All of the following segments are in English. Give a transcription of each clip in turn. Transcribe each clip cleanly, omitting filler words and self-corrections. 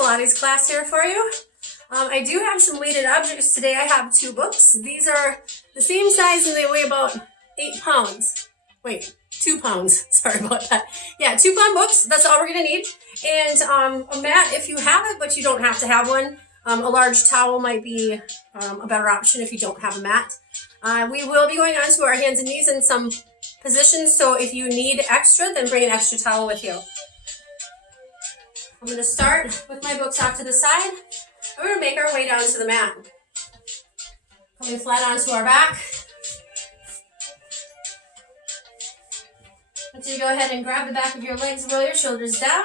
Pilates class here for you. I do have some weighted objects today. I have 2 books. These are the same size and they weigh about 8 pounds. Wait, 2 pounds. Sorry about that. Yeah, 2 pound books. That's all we're going to need. And a mat if you have it, but you don't have to have one. A large towel might be a better option if you don't have a mat. We will be going on to our hands and knees in some positions, so if you need extra, then bring an extra towel with you. I'm going to start with my books off to the side. We're going to make our way down to the mat. Coming flat onto our back. Once you go ahead and grab the back of your legs, roll your shoulders down.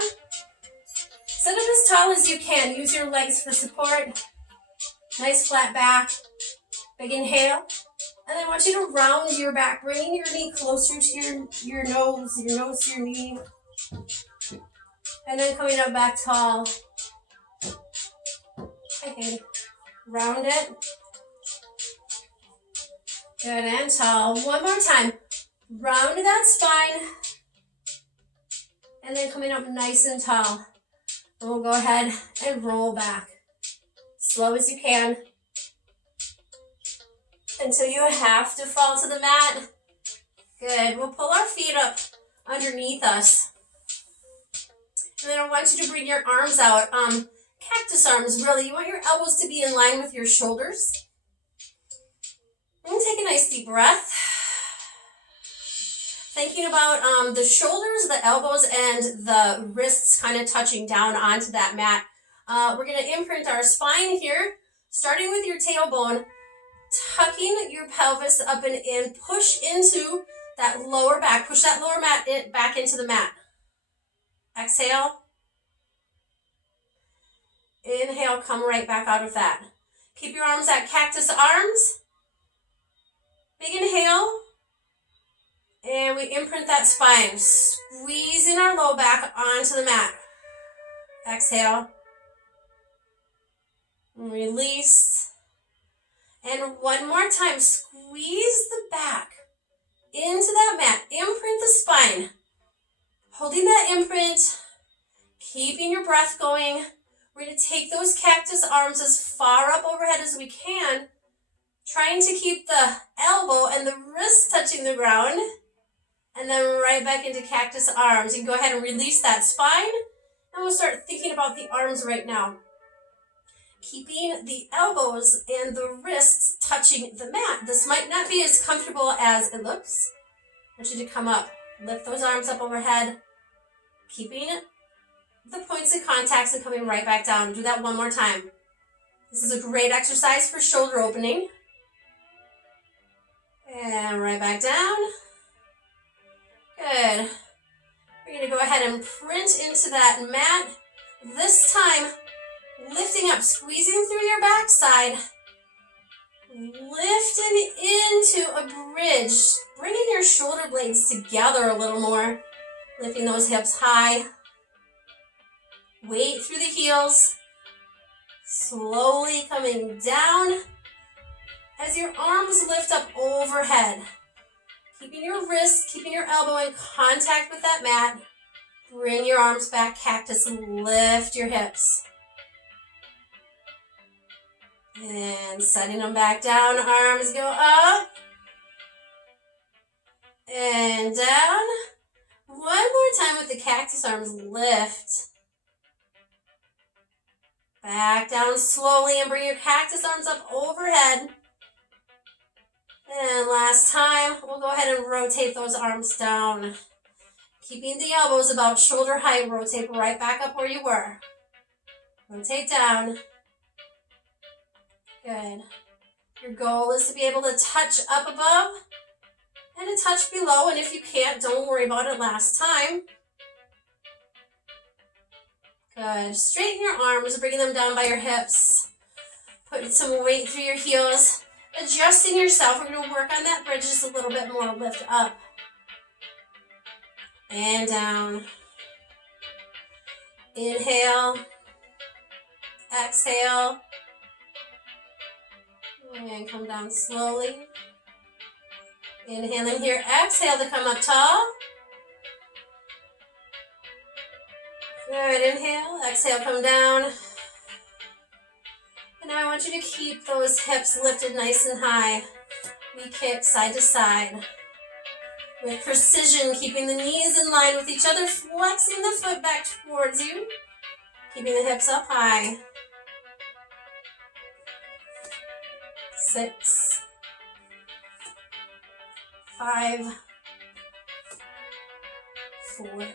Sit up as tall as you can. Use your legs for support. Nice flat back. Big inhale. And then I want you to round your back, bringing your knee closer to your nose to your knee. And then coming up back tall. Okay, round it. Good, and tall. One more time. Round that spine. And then coming up nice and tall. And we'll go ahead and roll back. Slow as you can. Until you have to fall to the mat. Good. We'll pull our feet up underneath us. And then I want you to bring your arms out. Cactus arms, really. You want your elbows to be in line with your shoulders. And take a nice deep breath. Thinking about the shoulders, the elbows, and the wrists kind of touching down onto that mat. We're going to imprint our spine here, starting with your tailbone, tucking your pelvis up and in. Push into that lower back. Push that lower mat back into the mat. Exhale. Inhale, come right back out of that. Keep your arms at cactus arms. Big inhale. And we imprint that spine. Squeezing our low back onto the mat. Exhale. Release. And one more time. Squeeze the back into that mat. Imprint the spine. Holding that imprint. Keeping your breath going. We're going to take those cactus arms as far up overhead as we can, trying to keep the elbow and the wrist touching the ground, and then right back into cactus arms. You can go ahead and release that spine, and we'll start thinking about the arms right now. Keeping the elbows and the wrists touching the mat. This might not be as comfortable as it looks. I want you to come up, lift those arms up overhead, keeping the points of contacts and coming right back down. Do that one more time. This is a great exercise for shoulder opening. And right back down. Good. We're going to go ahead and print into that mat. This time, lifting up, squeezing through your backside. Lifting into a bridge. Bringing your shoulder blades together a little more. Lifting those hips high. Weight through the heels, slowly coming down as your arms lift up overhead. Keeping your wrist, keeping your elbow in contact with that mat. Bring your arms back, cactus, lift your hips. And setting them back down, arms go up and down. One more time with the cactus arms, lift. Back down slowly and bring your cactus arms up overhead. And last time, we'll go ahead and rotate those arms down. Keeping the elbows about shoulder height, rotate right back up where you were. Rotate down. Good. Your goal is to be able to touch up above and to touch below. And if you can't, don't worry about it last time. Good. Straighten your arms, bringing them down by your hips. Put some weight through your heels. Adjusting yourself. We're going to work on that bridge just a little bit more. Lift up. And down. Inhale. Exhale. And come down slowly. Inhale in here. Exhale to come up tall. Good, inhale, exhale, come down. And now I want you to keep those hips lifted nice and high. We kick side to side. With precision, keeping the knees in line with each other, flexing the foot back towards you. Keeping the hips up high. 6, 5, 4.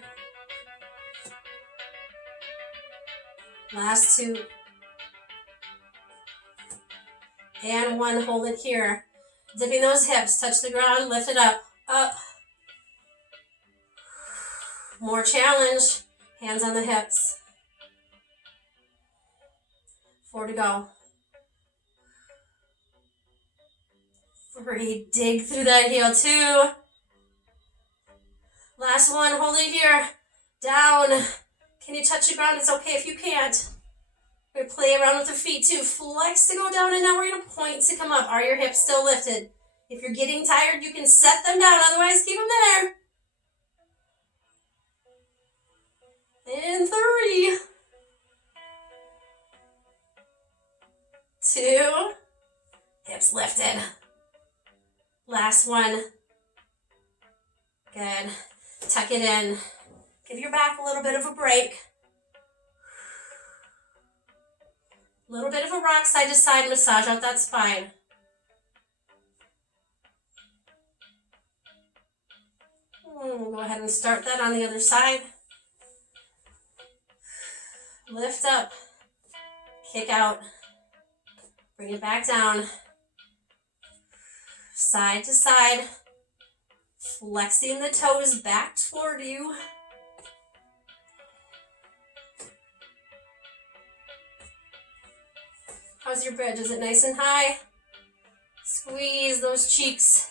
Last 2. And 1, hold it here. Dipping those hips, touch the ground, lift it up, up. More challenge, hands on the hips. 4 to go. 3, dig through that heel. 2. Last 1, hold it here. Down. Can you touch the ground? It's okay if you can't. We're going to play around with the feet too. Flex to go down, and now we're going to point to come up. Are your hips still lifted? If you're getting tired, you can set them down. Otherwise, keep them there. And 3, 2, hips lifted. Last 1. Good. Tuck it in. Give your back a little bit of a break. A little bit of a rock side to side massage out that spine. We'll go ahead and start that on the other side. Lift up. Kick out. Bring it back down. Side to side. Flexing the toes back toward you. How's your bridge? Is it nice and high? Squeeze those cheeks.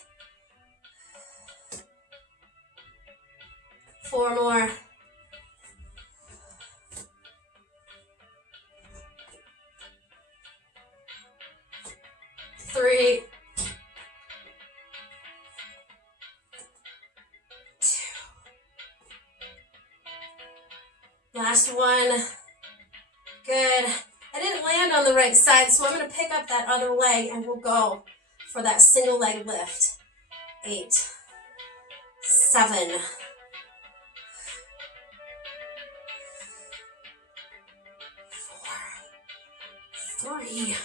4 more. 3, 2. Last 1. Good. I didn't land on the right side, so I'm going to pick up that other leg and we'll go for that single leg lift. 8, 7, 4, 3,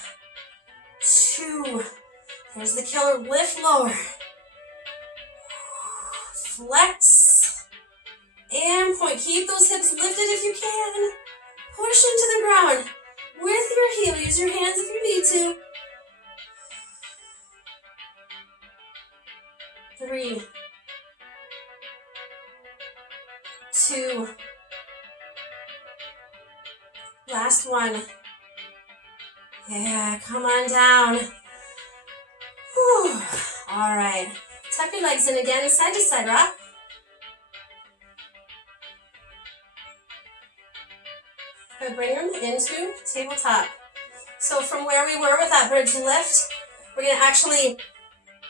2. Here's the killer. Lift lower. Flex. And point. Keep those hips lifted if you can. Push into the ground. With your heel, use your hands if you need to. 3, 2. Last 1. Yeah, come on down. Whew. All right. Tuck your legs in again, side to side rock. And bring them into tabletop. So from where we were with that bridge lift, we're going to actually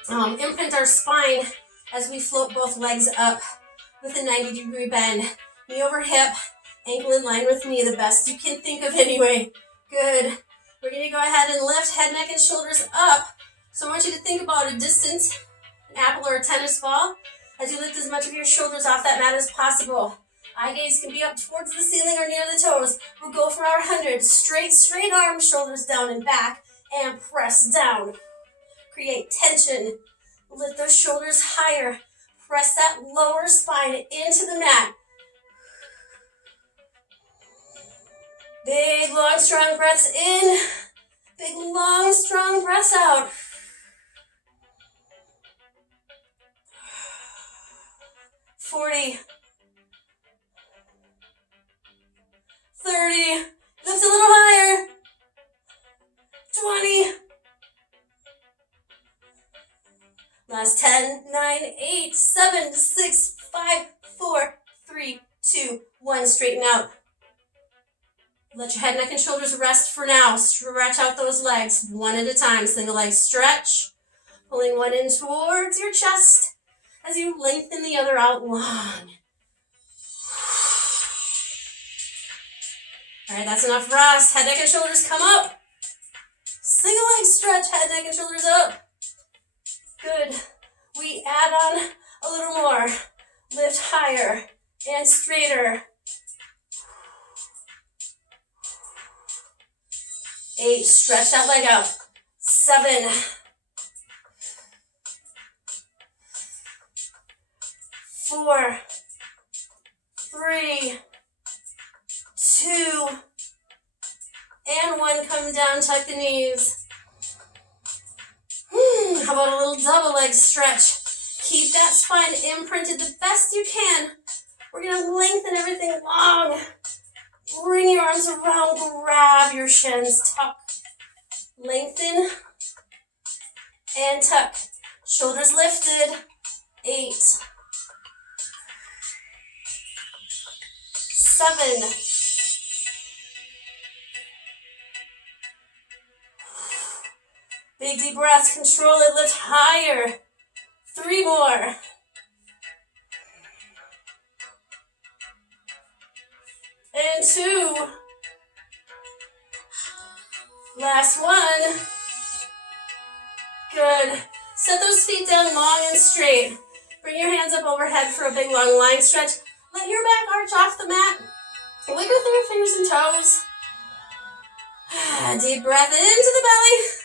imprint our spine as we float both legs up with a 90-degree bend. Knee over hip, ankle in line with knee, the best you can think of anyway. Good. We're going to go ahead and lift head, neck, and shoulders up. So I want you to think about a distance, an apple or a tennis ball, as you lift as much of your shoulders off that mat as possible. Eye gaze can be up towards the ceiling or near the toes. We'll go for our 100. Straight arms, shoulders down and back, and press down. Create tension. Lift those shoulders higher. Press that lower spine into the mat. Big, long, strong breaths in. Big, long, strong breaths out. 40. 30. Lift a little higher. 20. Last 10, 9, 8, 7, 6, 5, 4, 3, 2, 1. Straighten out. Let your head, neck, and shoulders rest for now. Stretch out those legs one at a time. Single leg stretch. Pulling one in towards your chest as you lengthen the other out long. All right, that's enough rest. Head, neck, and shoulders come up. leg stretch, head, neck, and shoulders up. Good. We add on a little more. Lift higher and straighter. 8, stretch that leg out. 7. 4, 3, 2, and 1. Come down, tuck the knees. How about a little double leg stretch? Keep that spine imprinted the best you can. We're gonna lengthen everything long. Bring your arms around, grab your shins, tuck. Lengthen and tuck. Shoulders lifted. 8, 7, 'Big deep breaths, control it, lift higher. 3 more. And 2. Last 1. Good. Set those feet down long and straight. Bring your hands up overhead for a big long line stretch. Let your back arch off the mat. Wiggle through your fingers and toes. Deep breath into the belly.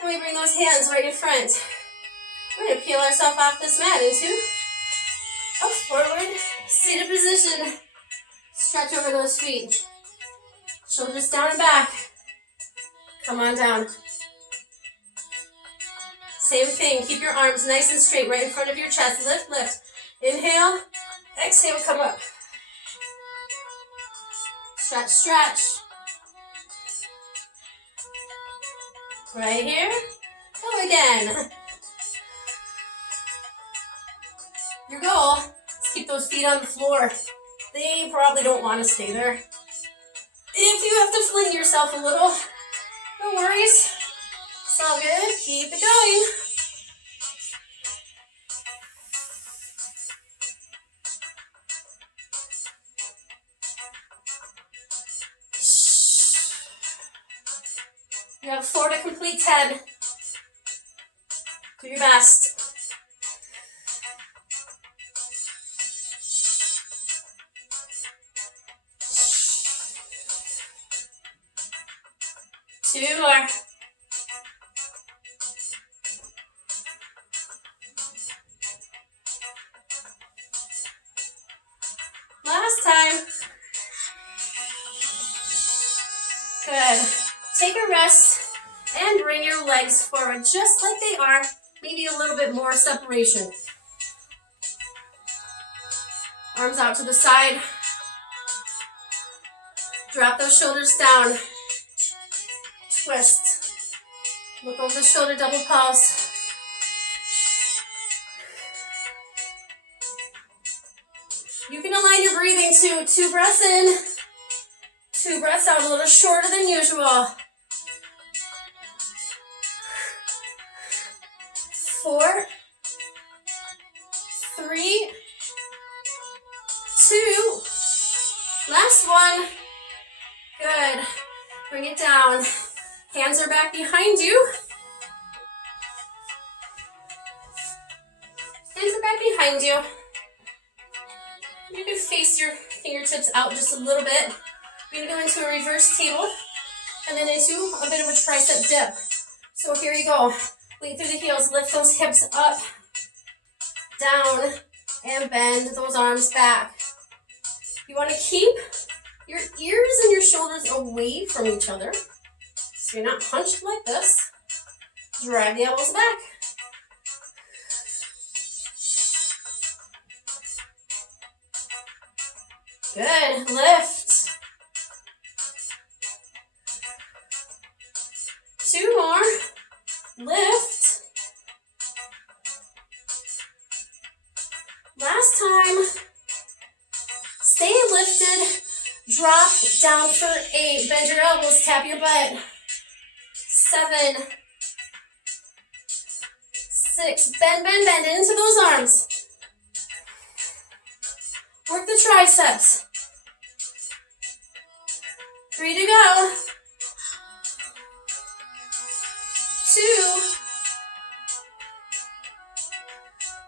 And we bring those hands right in front. We're going to peel ourselves off this mat into a forward seated position. Stretch over those feet. Shoulders down and back. Come on down. Same thing. Keep your arms nice and straight right in front of your chest. Lift, lift. Inhale. Exhale, come up. Stretch, stretch. Right here. Go again. Your goal is to keep those feet on the floor. They probably don't want to stay there. If you have to fling yourself a little, no worries. It's all good. Keep it going. You have 4 to complete 10. Do your best. Two more. Last time. Good. Take a rest and bring your legs forward just like they are. Maybe a little bit more separation. Arms out to the side. Drop those shoulders down. Twist. Look over the shoulder, double pulse. You can align your breathing to 2 breaths in, 2 breaths out, a little shorter than usual. 4, 3, 2, last one. Good. Bring it down. Hands are back behind you. Hands are back behind you. You can face your fingertips out just a little bit. We're going to go into a reverse table and then into a bit of a tricep dip. So here you go. Lean through the heels, lift those hips up, down, and bend those arms back. You want to keep your ears and your shoulders away from each other. So you're not hunched like this. Drive the elbows back. Good. Lift. 2 more. Lift. Last time. Stay lifted. Drop down for 8. Bend your elbows. Tap your butt. 7. 6. Bend, bend, bend into those arms. Work the triceps. 3 to go. 2.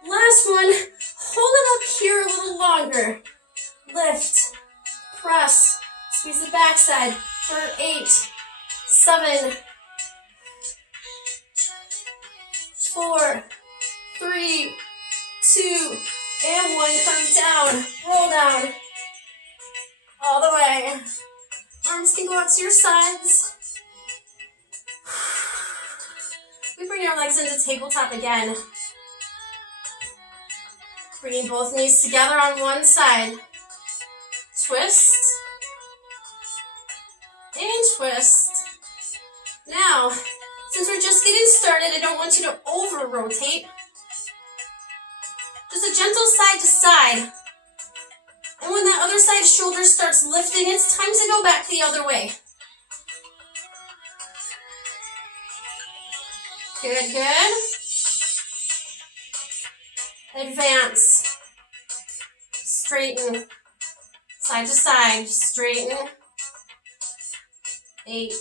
Last one. Hold it up here a little longer. Lift, press, squeeze the backside for 8, 7, 4, 3, 2, and 1. Come down, roll down, all the way. Arms can go out to your sides. We bring our legs into tabletop again. Bringing both knees together on one side. Twist. And twist. Now, since we're just getting started, I don't want you to over-rotate. Just a gentle side to side. And when that other side shoulder starts lifting, it's time to go back the other way. Good, good. Advance. Straighten. Side to side. Straighten. 8.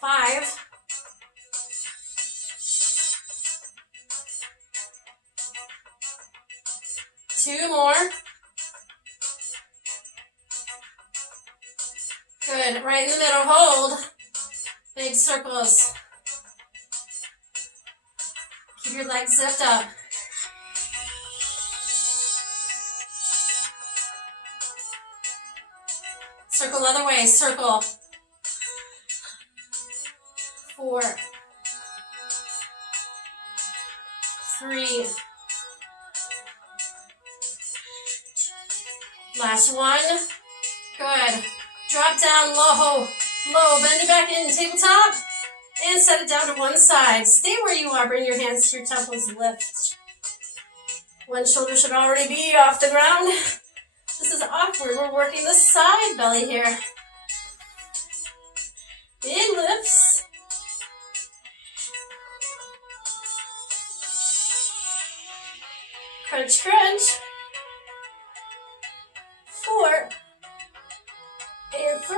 5. 2 more. Good. Right in the middle. Hold. Big circles. Keep your legs zipped up. Circle other way. Circle. 4. 3. Last one. Good. Drop down low. Low. Bend it back in. Tabletop. And set it down to one side. Stay where you are. Bring your hands to your temples. Lift. One shoulder should already be off the ground. This is awkward. We're working the side belly here. Big lifts. Crunch, crunch. 4. And 3.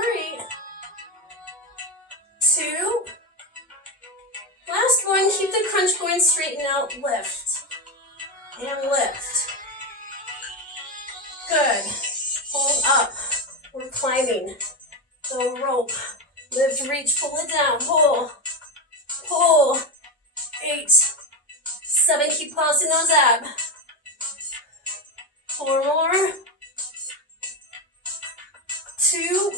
2. Last one. Keep the crunch going. Straighten out. Lift. And lift. Good. Hold up. We're climbing the rope. Lift, reach, pull it down. Pull. Pull. 8. 7. Keep pulsing those abs. 4 more. 2.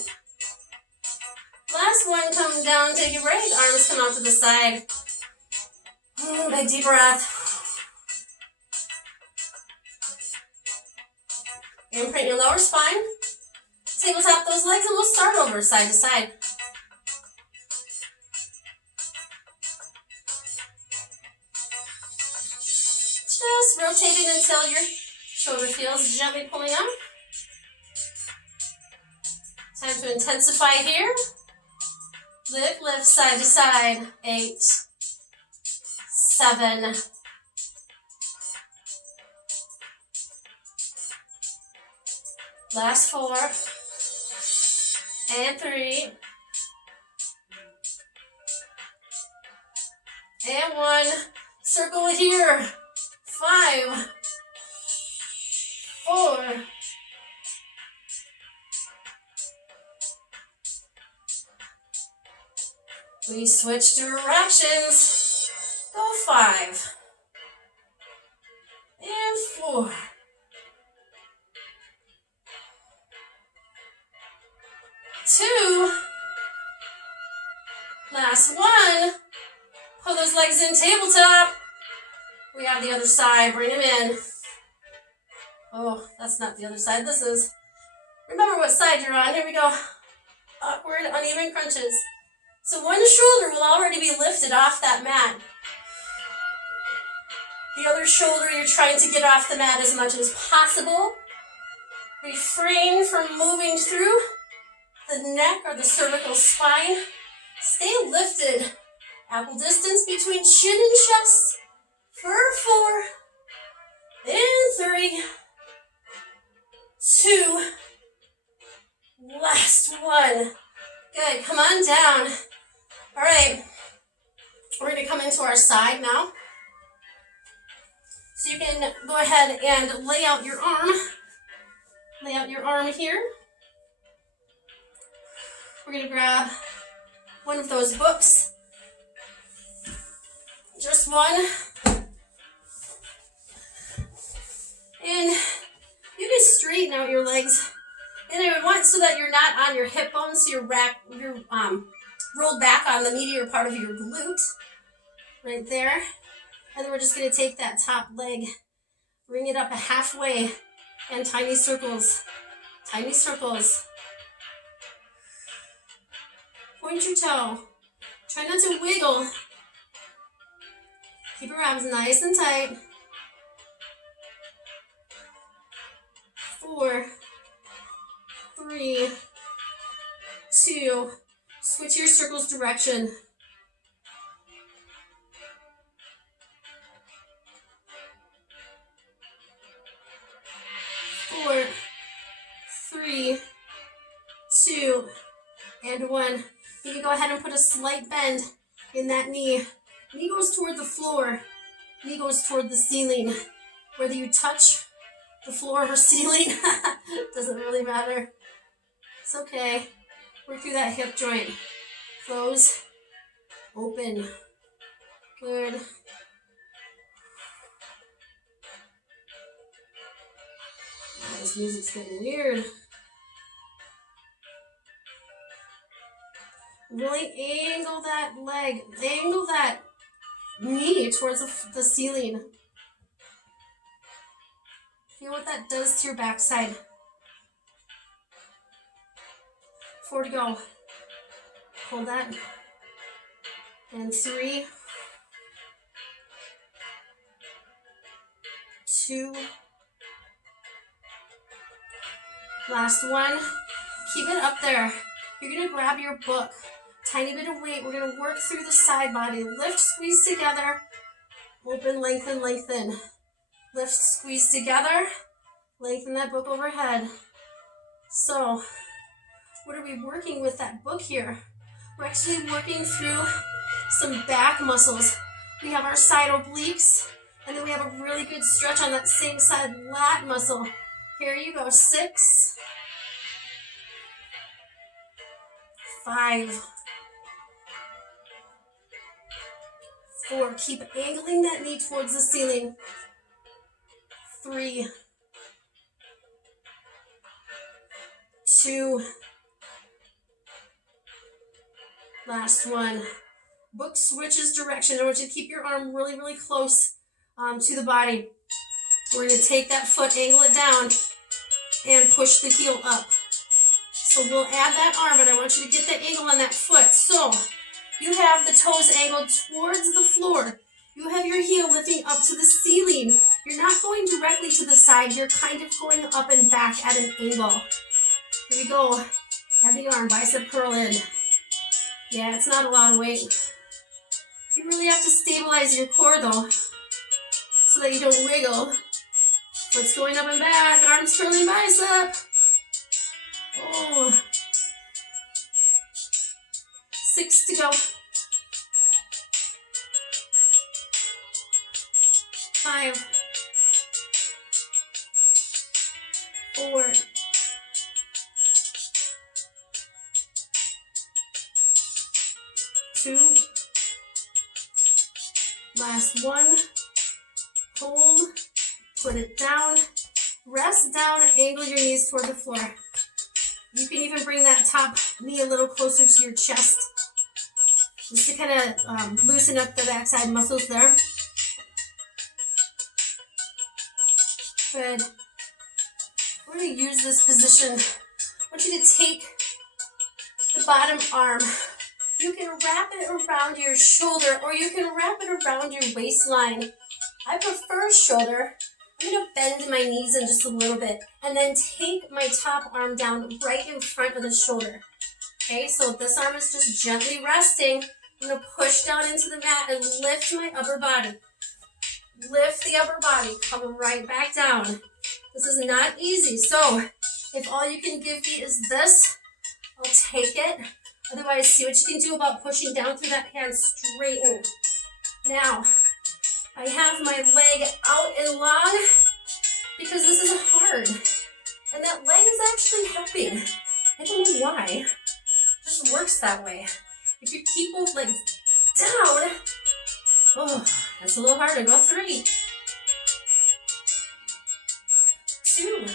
Last one. Come down. Take a break. Arms come out to the side. Big deep breath. Imprint your lower spine. Tabletop those legs and we'll start over side to side. Just rotating until your shoulder feels gently pulling up. Time to intensify here. Lift, lift, side to side. 8, 7, 4, and 3, and 1. Circle it here. 5, 4, 3. Switch directions. Go 5, and 4. 2. Last one. Pull those legs in, tabletop. We have the other side. Bring them in. Oh, that's not the other side. This is. Remember what side you're on. Here we go. Awkward, uneven crunches. So one shoulder will already be lifted off that mat. The other shoulder you're trying to get off the mat as much as possible. Refrain from moving through the neck or the cervical spine. Stay lifted. Apple distance between chin and chest for 4, and 3, 2, Last one. Good, come on down. All right, we're gonna come into our side now. So you can go ahead and lay out your arm. Lay out your arm here. We're gonna grab one of those books. Just one. And you can straighten out your legs. And I would want it so that you're not on your hip bones, so you're rolled back on the meatier part of your glute. Right there. And then we're just going to take that top leg, bring it up a halfway, and tiny circles. Tiny circles. Point your toe. Try not to wiggle. Keep your arms nice and tight. 4, 3, 2, switch your circle's direction. 4, 3, 2, and 1. You can go ahead and put a slight bend in that knee. Knee goes toward the floor. Knee goes toward the ceiling. Whether you touch the floor or ceiling, doesn't really matter. It's okay. Work through that hip joint. Close, open. Good. Oh, this music's getting weird. Really angle that leg, angle that knee towards the ceiling. Feel what that does to your backside. 4 to go. Hold that. And 3, 2. Last one. Keep it up there. You're going to grab your book. Tiny bit of weight. We're going to work through the side body. Lift, squeeze together. Open, lengthen, lengthen. Lift, squeeze together. Lengthen that book overhead. So, what are we working with that book here? We're actually working through some back muscles. We have our side obliques, and then we have a really good stretch on that same side lat muscle. Here you go. 6, 5, 4. Keep angling that knee towards the ceiling. 3, 2. Last one. Book switches direction. I want you to keep your arm really, really close to the body. We're going to take that foot, angle it down, and push the heel up. So we'll add that arm, but I want you to get that angle on that foot. So you have the toes angled towards the floor. You have your heel lifting up to the ceiling. You're not going directly to the side. You're kind of going up and back at an angle. Here we go. Add the arm, bicep curl in. Yeah, it's not a lot of weight. You really have to stabilize your core though, so that you don't wiggle. Foot's going up and back, arms curling bicep. Oh. 6 to go. 5, 4, 2. Last one. Hold. Put it down. Rest down. Angle your knees toward the floor. You can even bring that top knee a little closer to your chest, just to kind of loosen up the backside muscles there. Good. We're going to use this position. I want you to take the bottom arm. You can wrap it around your shoulder, or you can wrap it around your waistline. I prefer shoulder. I'm going to bend my knees in just a little bit, and then take my top arm down right in front of the shoulder. Okay, so this arm is just gently resting. I'm going to push down into the mat and lift my upper body. Lift the upper body, come right back down. This is not easy, so if all you can give me is this, I'll take it. Otherwise, see what you can do about pushing down through that hand, straighten. Now, I have my leg out and long because this is hard. And that leg is actually helping. I don't know why. It just works that way. If you keep both legs down, oh, that's a little harder. Go 3, 2.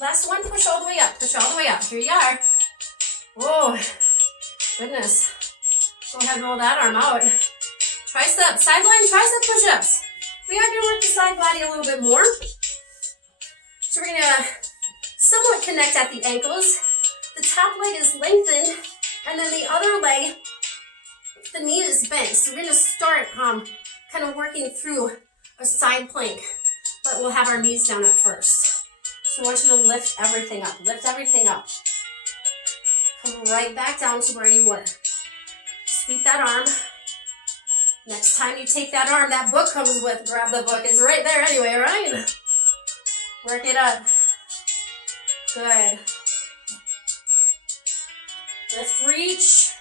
Last one, push all the way up. Push all the way up. Here you are. Whoa, goodness. Go ahead and roll that arm out. Tricep, sideline tricep push-ups. We are going to work the side body a little bit more. So we're going to somewhat connect at the ankles. The top leg is lengthened, and then the other leg, the knee is bent. So we're going to start kind of working through a side plank, but we'll have our knees down at first. So I want you to lift everything up. Lift everything up. Come right back down to where you were. Sweep that arm. Next time you take that arm, that book comes with, grab the book. It's right there anyway, right? Work it up. Good. Lift, reach.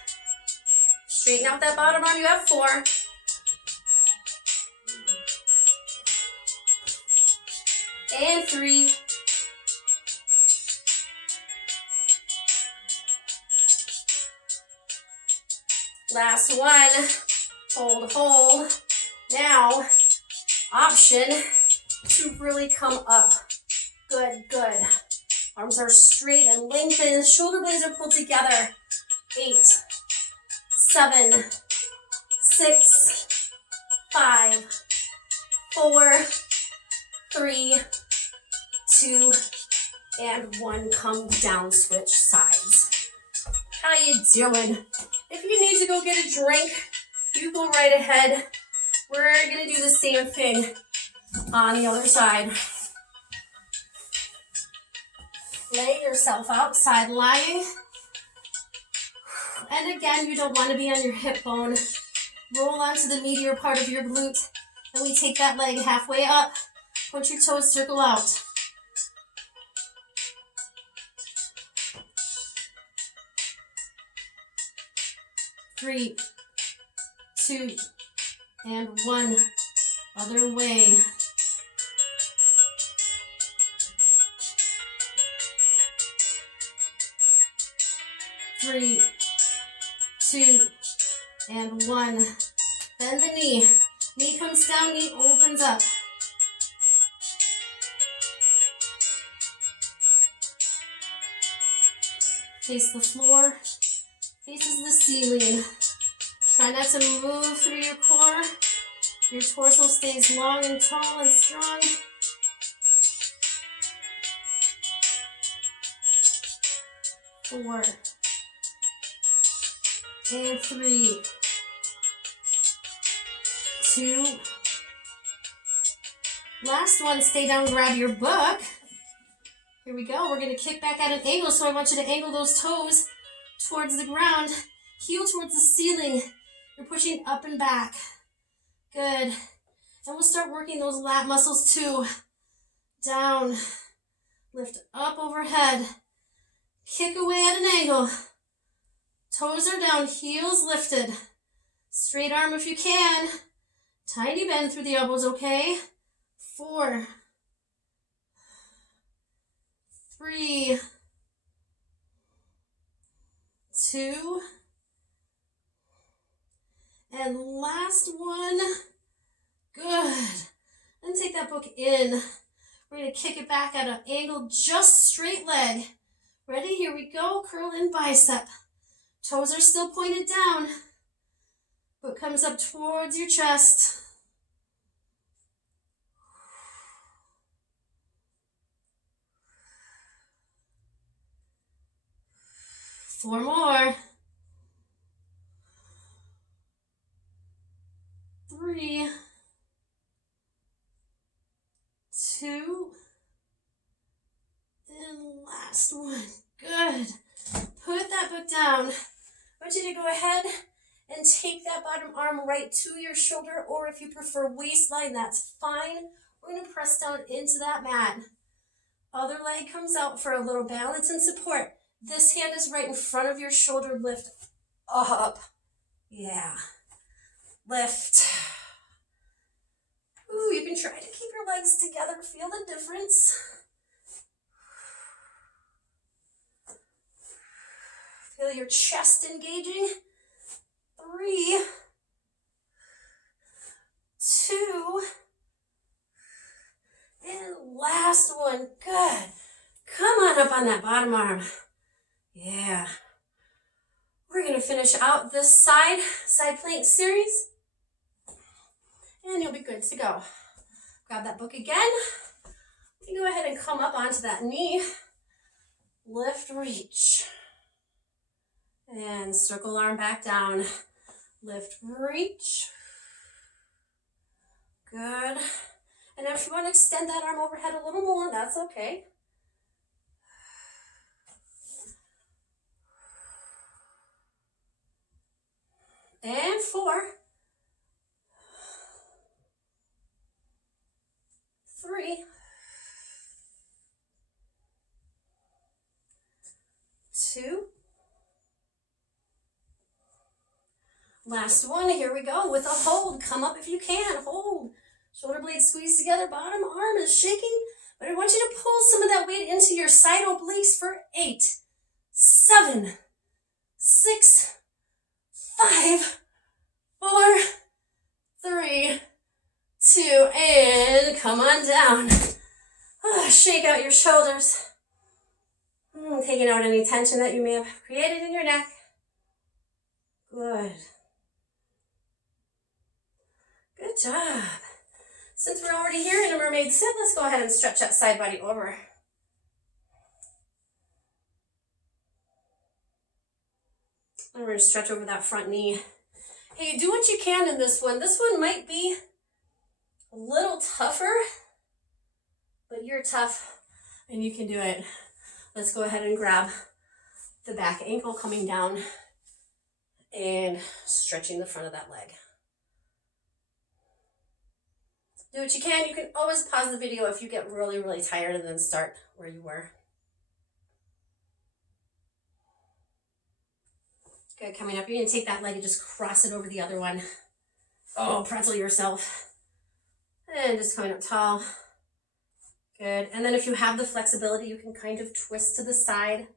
Straighten out that bottom arm. You have 4. And 3. Last one. Hold, hold. Now, option to really come up. Good, good. Arms are straight and lengthened. Shoulder blades are pulled together. 8, 7, 6, 5, 4, 3, 2, and 1. Come down, switch sides. How you doing? If you need to go get a drink, you go right ahead. We're going to do the same thing on the other side. Lay yourself out, side lying. And again, you don't want to be on your hip bone. Roll onto the medial part of your glute. And we take that leg halfway up. Point your toes, circle out. Three, 2, and 1. Other way. Three, 2, and 1. Bend the knee. Knee comes down, knee opens up. Face the floor, faces the ceiling. Try not to move through your core. Your torso stays long and tall and strong. Four. And 3, 2. Last one, stay down, grab your book. Here we go. We're going to kick back at an angle, so I want you to angle those toes towards the ground, heel towards the ceiling. You're pushing up and back. Good. And we'll start working those lat muscles too. Down, lift up overhead, kick away at an angle. Toes are down, heels lifted. Straight arm if you can. Tiny bend through the elbows, okay? 4, 3, 2, and last one. Good. Then take that book in. We're going to kick it back at an angle, just straight leg. Ready? Here we go. Curl in bicep. Toes are still pointed down. Book comes up towards your chest. Four more. 3, 2, and last one. Good. Put that book down. I want you to go ahead and take that bottom arm right to your shoulder, or if you prefer waistline, that's fine. We're going to press down into that mat. Other leg comes out for a little balance and support. This hand is right in front of your shoulder. Lift up. Yeah. Lift. Ooh, you can try to keep your legs together. Feel the difference. Feel your chest engaging. 3, 2, and last one. Good. Come on up on that bottom arm. Yeah. We're going to finish out this side plank series, and you'll be good to go. Grab that book again. You can go ahead and come up onto that knee. Lift, reach. And circle arm back down. Lift, reach. Good. And if you want to extend that arm overhead a little more, that's okay. And 4, 3, 2. Last one. Here we go with a hold. Come up if you can. Hold. Shoulder blades squeeze together. Bottom arm is shaking. But I want you to pull some of that weight into your side obliques for 8, 7, 6, 5, 4, 3, 2, and come on down. Shake out your shoulders. Taking out any tension that you may have created in your neck. Good. Good job. Since we're already here in a mermaid sit, let's go ahead and stretch that side body over. And we're going to stretch over that front knee. Hey, do what you can in this one. This one might be a little tougher, but you're tough and you can do it. Let's go ahead and grab the back ankle coming down and stretching the front of that leg. Do what you can. You can always pause the video if you get really, really tired and then start where you were. Good, coming up, you're gonna take that leg and just cross it over the other one. Oh, pretzel yourself. And just coming up tall. Good, and then if you have the flexibility, you can kind of twist to the side.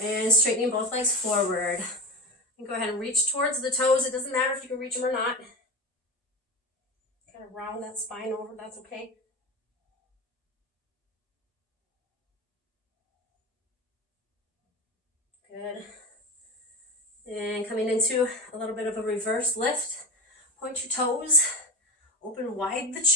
And straightening both legs forward. And go ahead and reach towards the toes. It doesn't matter if you can reach them or not. Kind of round that spine over, that's okay. Good. And coming into a little bit of a reverse lift. Point your toes, open wide the chest.